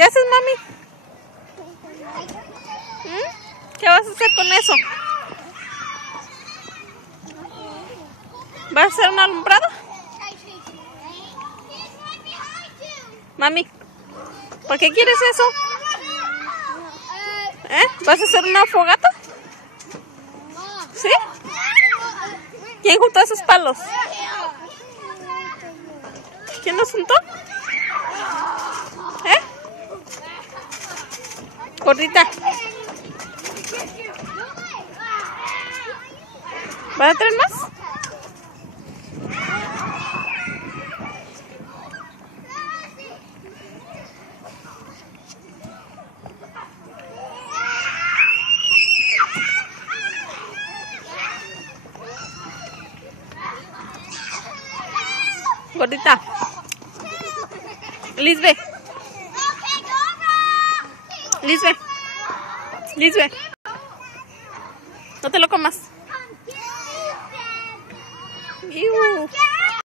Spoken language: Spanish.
¿Qué haces, mami? ¿Qué vas a hacer con eso? ¿Vas a hacer un alumbrado? Mami, ¿por qué quieres eso? ¿Vas a hacer una fogata? ¿Sí? ¿Quién juntó esos palos? ¿Quién los juntó? Gordita. ¿Vas a traer más? Gordita. Lisbe. Lisbe. Lisbe. No te lo comas. Iu.